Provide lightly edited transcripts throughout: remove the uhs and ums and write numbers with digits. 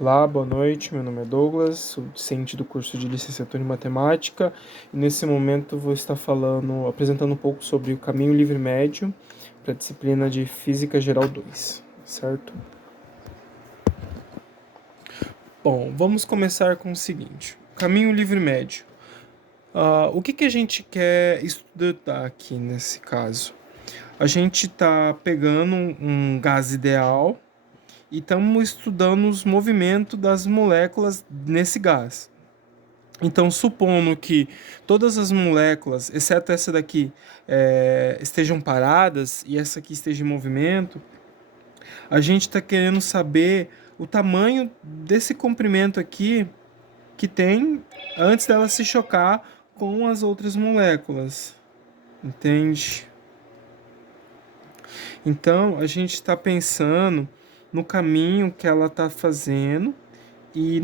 Olá, boa noite. Meu nome é Douglas, sou docente do curso de Licenciatura em Matemática e nesse momento vou estar apresentando um pouco sobre o caminho livre médio para a disciplina de Física Geral 2, certo? Bom, vamos começar com o seguinte: caminho livre médio. O que a gente quer estudar aqui nesse caso? A gente está pegando um gás ideal e estamos estudando os movimentos das moléculas nesse gás. Então, supondo que todas as moléculas, exceto essa daqui, estejam paradas e essa aqui esteja em movimento, a gente está querendo saber o tamanho desse comprimento aqui que tem antes dela se chocar com as outras moléculas. Entende? Então, a gente está pensando no caminho que ela está fazendo e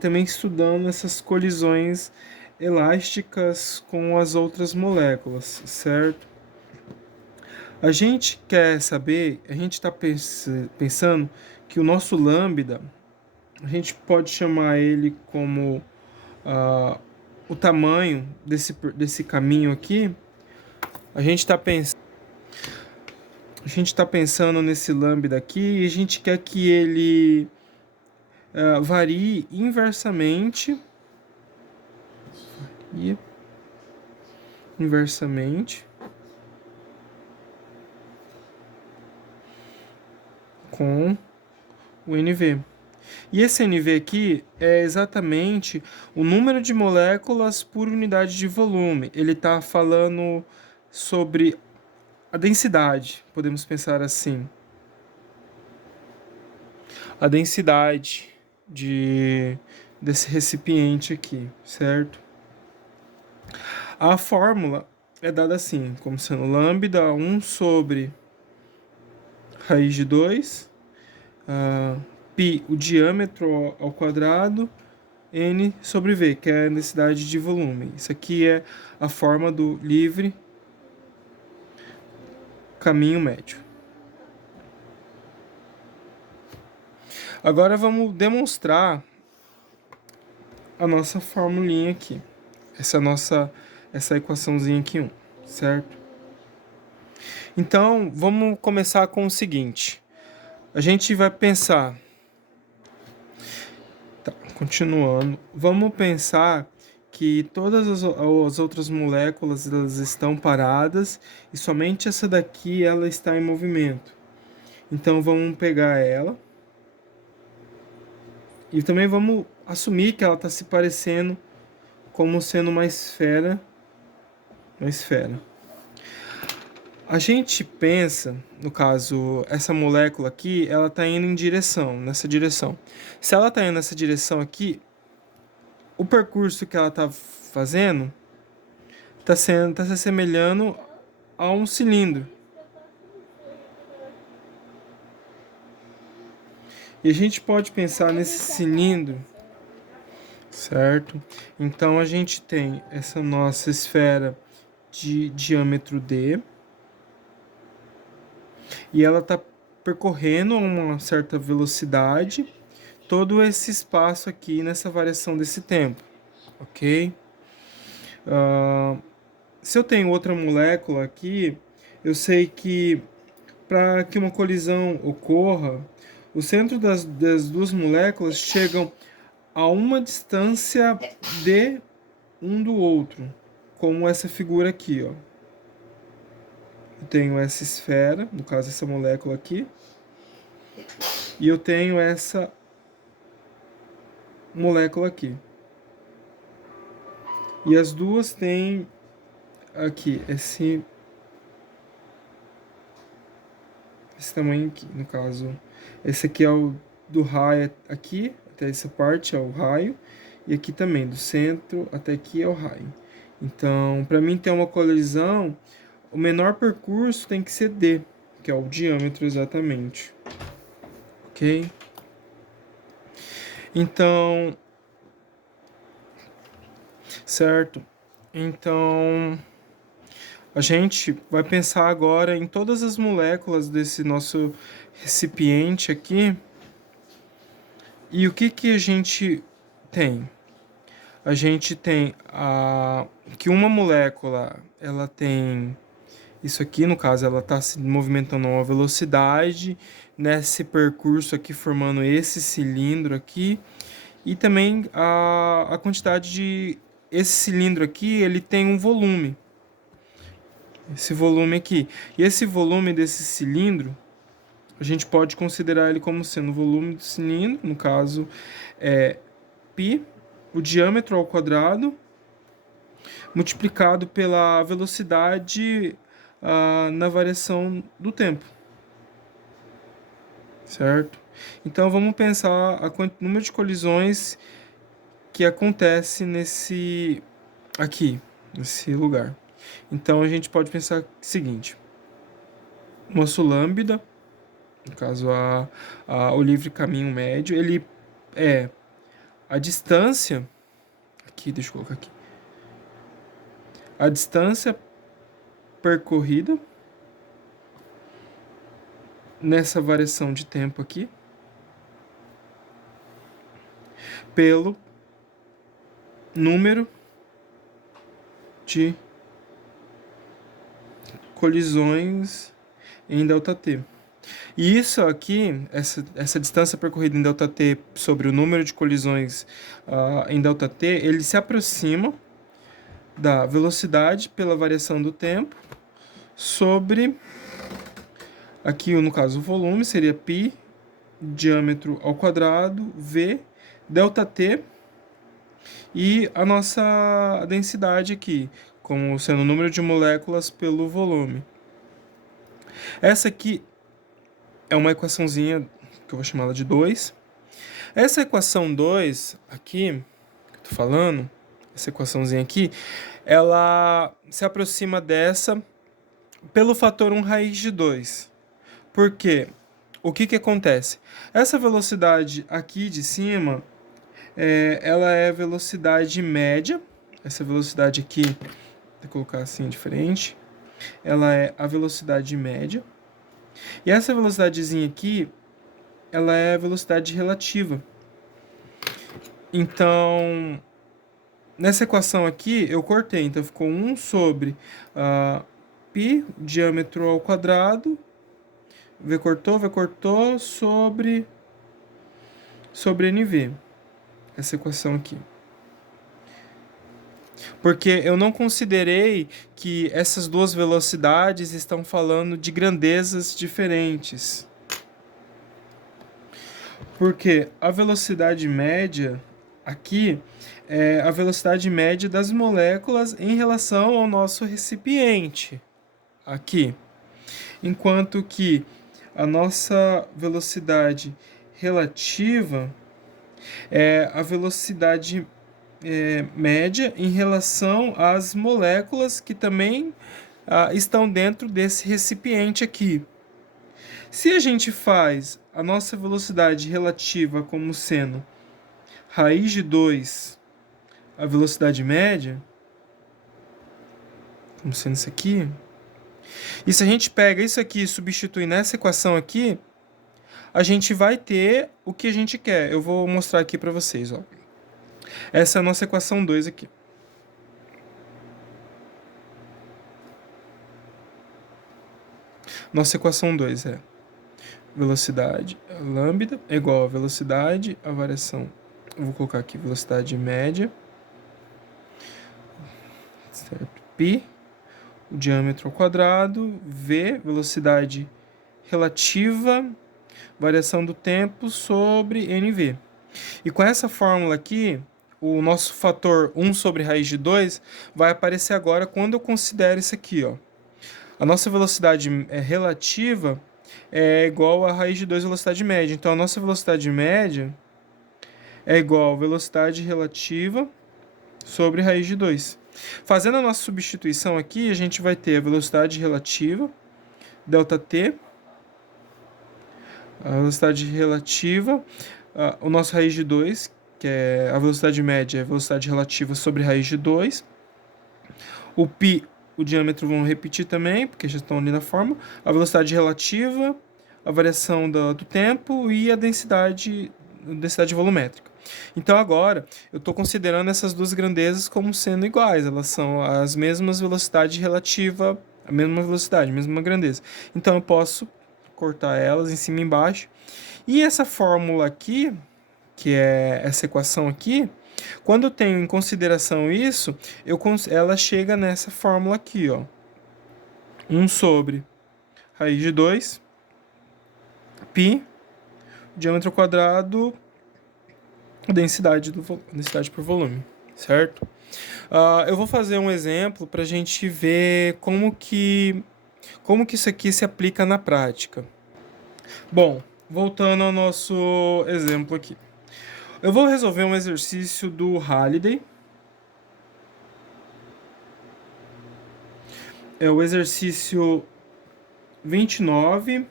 também estudando essas colisões elásticas com as outras moléculas, certo? A gente quer saber, a gente está pensando que o nosso lambda, a gente pode chamar ele como uh, o tamanho desse caminho aqui. A gente está pensando nesse lambda aqui e a gente quer que ele varie inversamente e inversamente com o NV. E esse NV aqui é exatamente o número de moléculas por unidade de volume. Ele está falando sobre a densidade, podemos pensar assim. A densidade desse recipiente aqui, certo? A fórmula é dada assim, como sendo lambda 1 sobre raiz de 2, π, o diâmetro ao quadrado, N sobre V, que é a densidade de volume. Isso aqui é a forma do livre caminho médio. Agora vamos demonstrar a nossa formulinha aqui. Essa equaçãozinha aqui 1, certo? Então, vamos começar com o seguinte. A gente vai pensar... Tá, continuando. Vamos pensar que todas as outras moléculas elas estão paradas e somente essa daqui ela está em movimento. Então vamos pegar ela e também vamos assumir que ela está se parecendo como sendo uma esfera. Uma esfera. A gente pensa, no caso, essa molécula aqui, ela está indo nessa direção. Se ela está indo nessa direção aqui, o percurso que ela está fazendo tá se assemelhando a um cilindro. E a gente pode pensar nesse cilindro, certo? Então a gente tem essa nossa esfera de diâmetro D e ela está percorrendo a uma certa velocidade todo esse espaço aqui nessa variação desse tempo, ok? Se eu tenho outra molécula aqui, eu sei que para que uma colisão ocorra, o centro das duas moléculas chegam a uma distância de um do outro, como essa figura aqui, ó. Eu tenho essa esfera, no caso essa molécula aqui, e eu tenho essa molécula aqui. E as duas têm aqui esse tamanho aqui, no caso. Esse aqui é o do raio aqui, até essa parte é o raio. E aqui também, do centro até aqui é o raio. Então, para mim ter uma colisão, o menor percurso tem que ser D, que é o diâmetro exatamente. Ok? Então, certo? Então, a gente vai pensar agora em todas as moléculas desse nosso recipiente aqui E o que que a gente tem? A gente tem que uma molécula, ela tem isso aqui, no caso, ela está se movimentando a uma velocidade nesse percurso aqui, formando esse cilindro aqui. E também a quantidade de... Esse cilindro aqui, ele tem um volume. Esse volume aqui. E esse volume desse cilindro, a gente pode considerar ele como sendo o volume do cilindro, no caso, é π, o diâmetro ao quadrado, multiplicado pela velocidade na variação do tempo, certo? Então vamos pensar o número de colisões que acontece nesse lugar. Então a gente pode pensar o seguinte: nosso lambda, no caso o livre caminho médio, ele é a distância aqui, deixa eu colocar aqui, a distância percorrida nessa variação de tempo aqui pelo número de colisões em ΔT. E isso aqui, essa distância percorrida em ΔT sobre o número de colisões em ΔT, ele se aproxima da velocidade pela variação do tempo sobre, aqui no caso o volume seria π, diâmetro ao quadrado, V, ΔT, e a nossa densidade aqui, como sendo o número de moléculas pelo volume. Essa aqui é uma equaçãozinha que eu vou chamar ela de 2. Essa equação 2 aqui, que eu tô falando, essa equaçãozinha aqui, ela se aproxima dessa pelo fator 1 raiz de 2. Por quê? O que que acontece? Essa velocidade aqui de cima, ela é a velocidade média. Essa velocidade aqui, vou colocar assim diferente, ela é a velocidade média. E essa velocidadezinha aqui, ela é a velocidade relativa. Então, nessa equação aqui, eu cortei. Então, ficou 1 sobre π, diâmetro ao quadrado, V cortou, sobre NV. Essa equação aqui. Porque eu não considerei que essas duas velocidades estão falando de grandezas diferentes. Porque a velocidade média aqui é a velocidade média das moléculas em relação ao nosso recipiente aqui. Enquanto que a nossa velocidade relativa é a velocidade média em relação às moléculas que também estão dentro desse recipiente aqui. Se a gente faz a nossa velocidade relativa como sendo raiz de 2 a velocidade média, como sendo isso aqui, e se a gente pega isso aqui e substitui nessa equação aqui, a gente vai ter o que a gente quer. Eu vou mostrar aqui para vocês, ó. Essa é a nossa equação 2 aqui. Nossa equação 2 é velocidade lambda é igual a velocidade, a variação, eu vou colocar aqui velocidade média, certo? Π, o diâmetro ao quadrado, V, velocidade relativa, variação do tempo sobre NV. E com essa fórmula aqui, o nosso fator 1 sobre raiz de 2 vai aparecer agora quando eu considero isso aqui, ó. A nossa velocidade relativa é igual a raiz de 2 velocidade média. Então, a nossa velocidade média é igual a velocidade relativa sobre raiz de 2. Fazendo a nossa substituição aqui, a gente vai ter a velocidade relativa, ΔT, a velocidade relativa, o nosso raiz de 2, que é a velocidade média, é a velocidade relativa sobre raiz de 2. O π, o diâmetro vão repetir também, porque já estão ali na forma. A velocidade relativa, a variação do tempo e a densidade densidade volumétrica. Então agora eu estou considerando essas duas grandezas como sendo iguais, elas são as mesmas velocidades relativa, a mesma velocidade, a mesma grandeza. Então eu posso cortar elas em cima e embaixo. E essa fórmula aqui, que é essa equação aqui, quando eu tenho em consideração isso, ela chega nessa fórmula aqui, ó. 1 sobre raiz de 2 π, diâmetro quadrado, densidade por volume, certo? Eu vou fazer um exemplo para a gente ver como que isso aqui se aplica na prática. Bom, voltando ao nosso exemplo aqui. Eu vou resolver um exercício do Halliday. É o exercício 29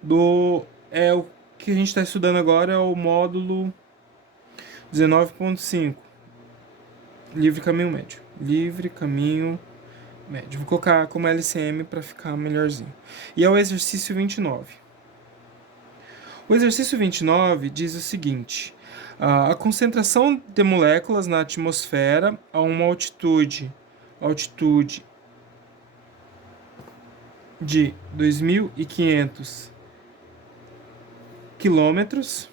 o que a gente está estudando agora é o módulo 19.5. Livre caminho médio. Livre caminho médio. Vou colocar como LCM para ficar melhorzinho. E é o exercício 29. O exercício 29 diz o seguinte: a concentração de moléculas na atmosfera a uma altitude de 2.500 quilômetros,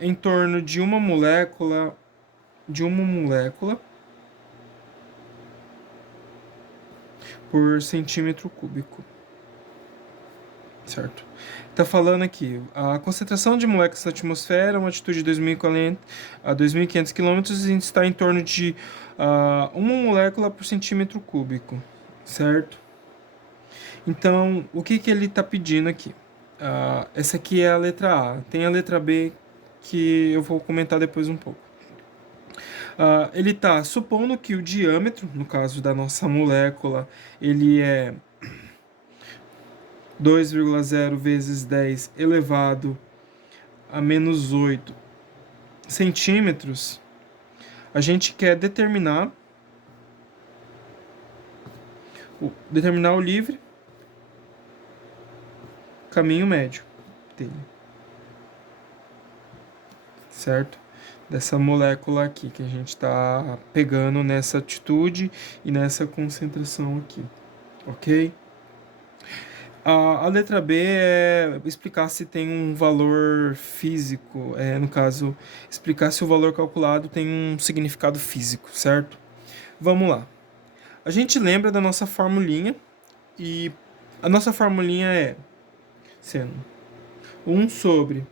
em torno de uma molécula por centímetro cúbico, certo? Está falando aqui, a concentração de moléculas na atmosfera, uma altitude de 2.500 km, está em torno de uma molécula por centímetro cúbico, certo? Então, o que ele está pedindo aqui? Essa aqui é a letra A. Tem a letra B que eu vou comentar depois um pouco. Ele está supondo que o diâmetro, no caso da nossa molécula, ele é 2,0 vezes 10 elevado a menos 8 centímetros. A gente quer determinar o livre caminho médio dele, certo? Dessa molécula aqui que a gente está pegando nessa altitude e nessa concentração aqui, ok? A letra B é explicar se tem um valor físico, no caso, explicar se o valor calculado tem um significado físico, certo? Vamos lá. A gente lembra da nossa formulinha e a nossa formulinha é sendo 1 sobre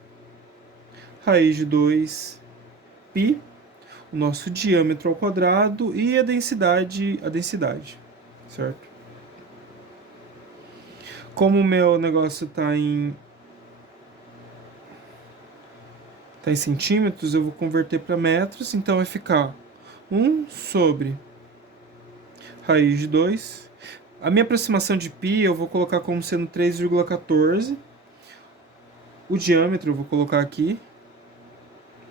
raiz de 2 π, o nosso diâmetro ao quadrado e a densidade, certo? Como o meu negócio está em centímetros, eu vou converter para metros, então vai ficar 1 sobre raiz de 2. A minha aproximação de π eu vou colocar como sendo 3,14. O diâmetro eu vou colocar aqui.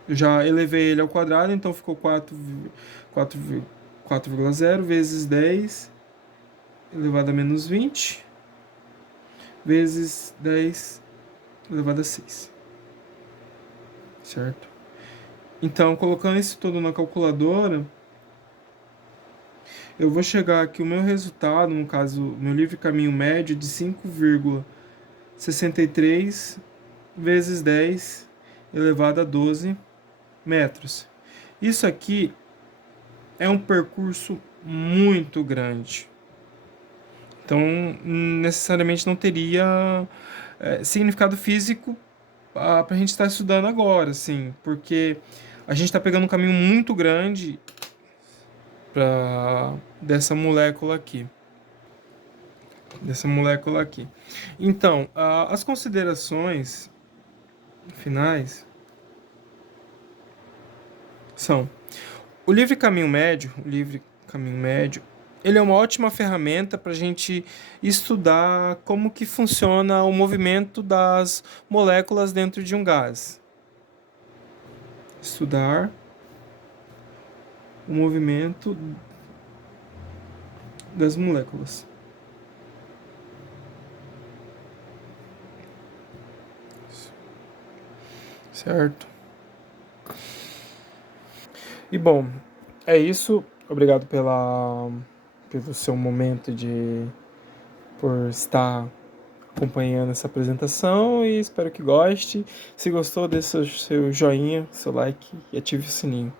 Eu já elevei ele ao quadrado, então ficou 4,0 vezes 10 elevado a menos 20 vezes 10 elevado a 6. Certo? Então, colocando isso tudo na calculadora, eu vou chegar aqui, o meu resultado, no caso, meu livre caminho médio, de 5,63 vezes 10 elevado a 12 metros. Isso aqui é um percurso muito grande. Então, necessariamente não teria significado físico para a gente estar estudando agora, assim, porque a gente está pegando um caminho muito grande dessa molécula aqui. Então, as considerações finais são: o livre caminho médio, ele é uma ótima ferramenta para a gente estudar como que funciona o movimento das moléculas dentro de um gás. Estudar o movimento das moléculas. certo? E bom, é isso. Obrigado pelo seu momento por estar acompanhando essa apresentação e espero que goste. Se gostou, deixe seu joinha, seu like e ative o sininho.